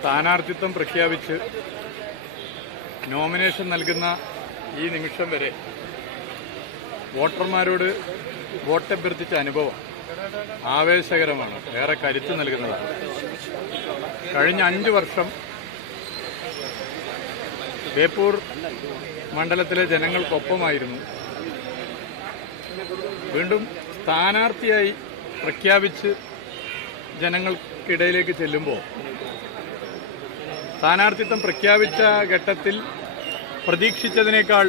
സ്ഥാനാർത്ഥിത്വം പ്രഖ്യാപിച്ച് നോമിനേഷൻ നൽകുന്ന ഈ നിമിഷം വരെ വോട്ടർമാരോട് വോട്ടഭ്യർത്ഥിച്ച അനുഭവം ആവേശകരമാണ്, ഏറെ കരുത്ത് നൽകുന്നതാണ്. കഴിഞ്ഞ 5 വർഷം ബേപ്പൂർ മണ്ഡലത്തിലെ ജനങ്ങൾക്കൊപ്പമായിരുന്നു. വീണ്ടും സ്ഥാനാർത്ഥിയായി പ്രഖ്യാപിച്ച് ജനങ്ങൾക്കിടയിലേക്ക് ചെല്ലുമ്പോൾ സ്ഥാനാർത്ഥിത്വം പ്രഖ്യാപിച്ച ഘട്ടത്തിൽ പ്രതീക്ഷിച്ചതിനേക്കാൾ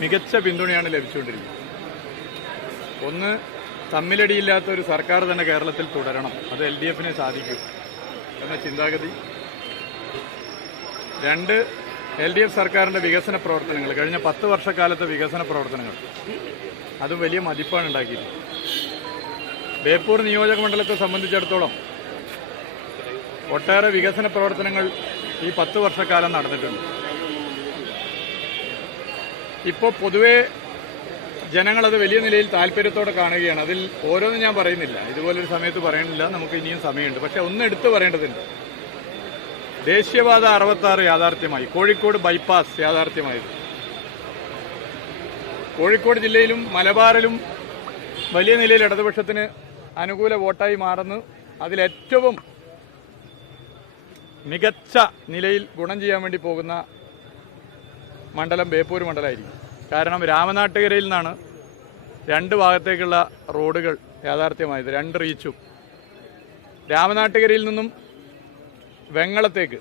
മികച്ച പിന്തുണയാണ് ലഭിച്ചുകൊണ്ടിരിക്കുന്നത്. ഒന്ന്, തമ്മിലടിയില്ലാത്ത ഒരു സർക്കാർ തന്നെ കേരളത്തിൽ തുടരണം, അത് LDFന് സാധിക്കും എന്ന ചിന്താഗതി. 2, LDF സർക്കാരിൻ്റെ വികസന പ്രവർത്തനങ്ങൾ, കഴിഞ്ഞ 10 വർഷക്കാലത്തെ വികസന പ്രവർത്തനങ്ങൾ, അതും വലിയ മതിപ്പാണ് ഉണ്ടാക്കിയത്. ബേപ്പൂർ നിയോജക മണ്ഡലത്തെ സംബന്ധിച്ചിടത്തോളം ഒട്ടേറെ വികസന പ്രവർത്തനങ്ങൾ ഈ 10 വർഷക്കാലം നടന്നിട്ടുണ്ട്. ഇപ്പോൾ പൊതുവെ ജനങ്ങളത് വലിയ നിലയിൽ താല്പര്യത്തോടെ കാണുകയാണ്. അതിൽ ഓരോന്നും ഞാൻ പറയുന്നില്ല, ഇതുപോലൊരു സമയത്ത് പറയണില്ല, നമുക്ക് ഇനിയും സമയമുണ്ട്. പക്ഷെ ഒന്ന് എടുത്തു പറയേണ്ടതുണ്ട്. ദേശീയപാത 66 യാഥാർത്ഥ്യമായി, കോഴിക്കോട് ബൈപ്പാസ് യാഥാർത്ഥ്യമായത്. കോഴിക്കോട് ജില്ലയിലും മലബാറിലും വലിയ നിലയിൽ ഇടതുപക്ഷത്തിന് അനുകൂല വോട്ടായി മാറുന്നു. അതിലേറ്റവും മികച്ച നിലയിൽ ഗുണം ചെയ്യാൻ വേണ്ടി പോകുന്ന മണ്ഡലം ബേപ്പൂർ മണ്ഡലമായിരിക്കും. കാരണം രാമനാട്ടുകരയിൽ നിന്നാണ് 2 ഭാഗത്തേക്കുള്ള റോഡുകൾ യാഥാർത്ഥ്യമായത്, 2 റീച്ചും. രാമനാട്ടുകരയിൽ നിന്നും വെങ്ങളത്തേക്ക്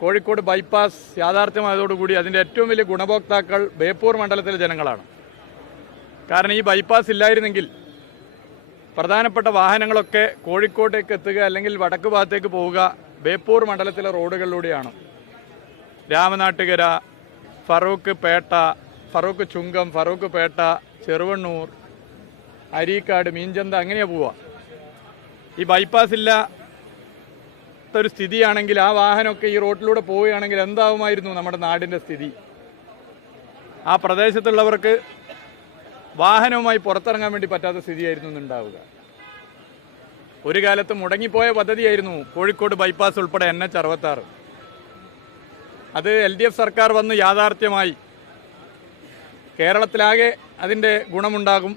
കോഴിക്കോട് ബൈപ്പാസ് യാഥാർത്ഥ്യമായതോടുകൂടി അതിൻ്റെ ഏറ്റവും വലിയ ഗുണഭോക്താക്കൾ ബേപ്പൂർ മണ്ഡലത്തിലെ ജനങ്ങളാണ്. കാരണം ഈ ബൈപ്പാസ് ഇല്ലായിരുന്നെങ്കിൽ പ്രധാനപ്പെട്ട വാഹനങ്ങളൊക്കെ കോഴിക്കോട്ടേക്ക് എത്തുക അല്ലെങ്കിൽ വടക്ക് ഭാഗത്തേക്ക് പോവുക ബേപ്പൂർ മണ്ഡലത്തിലെ റോഡുകളിലൂടെയാണ്. രാമനാട്ടുകര, ഫറൂഖ് പേട്ട, ഫറൂഖ് ചുങ്കം, ഫറൂഖ് പേട്ട, ചെറുവണ്ണൂർ, അരീക്കാട്, മീഞ്ചന്ത, അങ്ങനെയാണ് പോവുക. ഈ ബൈപ്പാസ് ഇല്ലാത്തൊരു സ്ഥിതിയാണെങ്കിൽ, ആ വാഹനമൊക്കെ ഈ റോഡിലൂടെ പോവുകയാണെങ്കിൽ എന്താവുമായിരുന്നു നമ്മുടെ നാടിൻ്റെ സ്ഥിതി? ആ പ്രദേശത്തുള്ളവർക്ക് വാഹനവുമായി പുറത്തിറങ്ങാൻ വേണ്ടി പറ്റാത്ത സ്ഥിതിയായിരുന്നു ഉണ്ടാവുക. ഒരു കാലത്ത് മുടങ്ങിപ്പോയ പദ്ധതിയായിരുന്നു കോഴിക്കോട് ബൈപ്പാസ് ഉൾപ്പെടെ NH66. അത് LDF സർക്കാർ വന്ന് യാഥാർത്ഥ്യമായി. കേരളത്തിലാകെ അതിൻ്റെ ഗുണമുണ്ടാകും,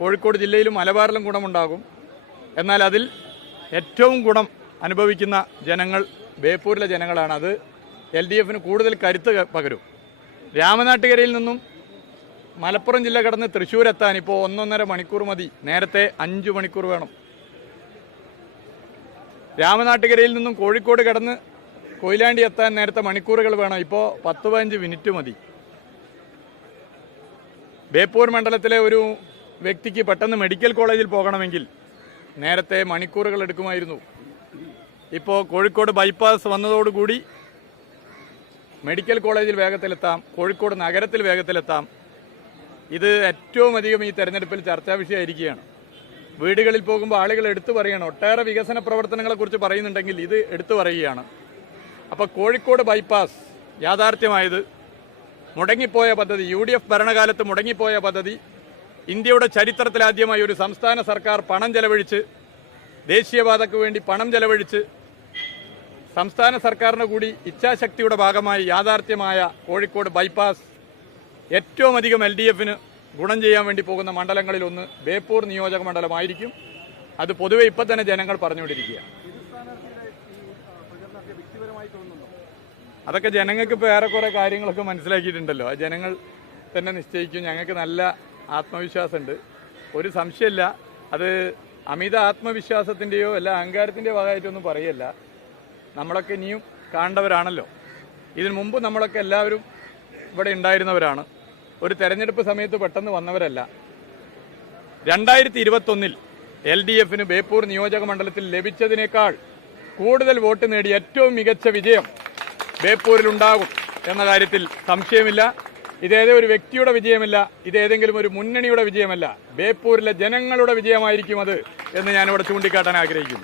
കോഴിക്കോട് ജില്ലയിലും മലബാറിലും ഗുണമുണ്ടാകും. എന്നാൽ അതിൽ ഏറ്റവും ഗുണം അനുഭവിക്കുന്ന ജനങ്ങൾ ബേപ്പൂരിലെ ജനങ്ങളാണ്. അത് LDFന് കൂടുതൽ കരുത്ത് പകരും. രാമനാട്ടുകരയിൽ നിന്നും മലപ്പുറം ജില്ല കടന്ന് തൃശ്ശൂർ എത്താൻ ഇപ്പോൾ 1.5 മണിക്കൂർ മതി, നേരത്തെ 5 മണിക്കൂർ വേണം. രാമനാട്ടുകരയിൽ നിന്നും കോഴിക്കോട് കടന്ന് കൊയിലാണ്ടി എത്താൻ നേരത്തെ മണിക്കൂറുകൾ വേണം, ഇപ്പോൾ 10-15 മിനിറ്റ് മതി. ബേപ്പൂർ മണ്ഡലത്തിലെ ഒരു വ്യക്തിക്ക് പെട്ടെന്ന് മെഡിക്കൽ കോളേജിൽ പോകണമെങ്കിൽ നേരത്തെ മണിക്കൂറുകൾ എടുക്കുമായിരുന്നു. ഇപ്പോൾ കോഴിക്കോട് ബൈപ്പാസ് വന്നതോടുകൂടി മെഡിക്കൽ കോളേജിൽ വേഗത്തിലെത്താം, കോഴിക്കോട് നഗരത്തിൽ വേഗത്തിലെത്താം. ഇത് ഏറ്റവും അധികം ഈ തെരഞ്ഞെടുപ്പിൽ ചർച്ചാ വിഷയമായിരിക്കുകയാണ്. വീടുകളിൽ പോകുമ്പോൾ ആളുകൾ എടുത്തു പറയുകയാണ്, ഒട്ടേറെ വികസന പ്രവർത്തനങ്ങളെക്കുറിച്ച് പറയുന്നുണ്ടെങ്കിൽ ഇത് എടുത്തു പറയുകയാണ്. അപ്പോൾ കോഴിക്കോട് ബൈപ്പാസ് യാഥാർത്ഥ്യമായത് മുടങ്ങിപ്പോയ പദ്ധതി, UDF ഭരണകാലത്ത് മുടങ്ങിപ്പോയ പദ്ധതി, ഇന്ത്യയുടെ ചരിത്രത്തിലാദ്യമായി ഒരു സംസ്ഥാന സർക്കാർ പണം ചെലവഴിച്ച്, ദേശീയപാതയ്ക്ക് വേണ്ടി പണം ചെലവഴിച്ച്, സംസ്ഥാന സർക്കാരിന് കൂടി ഇച്ഛാശക്തിയുടെ ഭാഗമായി യാഥാർത്ഥ്യമായ കോഴിക്കോട് ബൈപ്പാസ് ഏറ്റവും അധികം LDFന് ഗുണം ചെയ്യാൻ വേണ്ടി പോകുന്ന മണ്ഡലങ്ങളിലൊന്ന് ബേപ്പൂർ നിയോജക മണ്ഡലമായിരിക്കും. അത് പൊതുവെ ഇപ്പം തന്നെ ജനങ്ങൾ പറഞ്ഞുകൊണ്ടിരിക്കുക. അതൊക്കെ ജനങ്ങൾക്ക് ഇപ്പോൾ ഏറെക്കുറെ കാര്യങ്ങളൊക്കെ മനസ്സിലാക്കിയിട്ടുണ്ടല്ലോ. ആ ജനങ്ങൾ തന്നെ നിശ്ചയിക്കും. ഞങ്ങൾക്ക് നല്ല ആത്മവിശ്വാസമുണ്ട്, ഒരു സംശയമില്ല. അത് അമിത ആത്മവിശ്വാസത്തിൻ്റെയോ അല്ല അഹങ്കാരത്തിൻ്റെയോ ഭാഗമായിട്ടൊന്നും പറയല്ല. നമ്മളൊക്കെ ഇനിയും കാണേണ്ടവരാണല്ലോ. ഇതിനു മുമ്പ് നമ്മളൊക്കെ എല്ലാവരും ഇവിടെ ഉണ്ടായിരുന്നവരാണ്, ഒരു തെരഞ്ഞെടുപ്പ് സമയത്ത് പെട്ടെന്ന് വന്നവരല്ല. 2021 LDFന് ബേപ്പൂർ നിയോജക മണ്ഡലത്തിൽ ലഭിച്ചതിനേക്കാൾ കൂടുതൽ വോട്ട് നേടി ഏറ്റവും മികച്ച വിജയം ബേപ്പൂരിലുണ്ടാകും എന്ന കാര്യത്തിൽ സംശയമില്ല. ഇതേതോ ഒരു വ്യക്തിയുടെ വിജയമല്ല, ഇതേതെങ്കിലും ഒരു മുന്നണിയുടെ വിജയമല്ല, ബേപ്പൂരിലെ ജനങ്ങളുടെ വിജയമായിരിക്കും അത് എന്ന് ഞാനിവിടെ ചൂണ്ടിക്കാട്ടാൻ ആഗ്രഹിക്കുന്നു.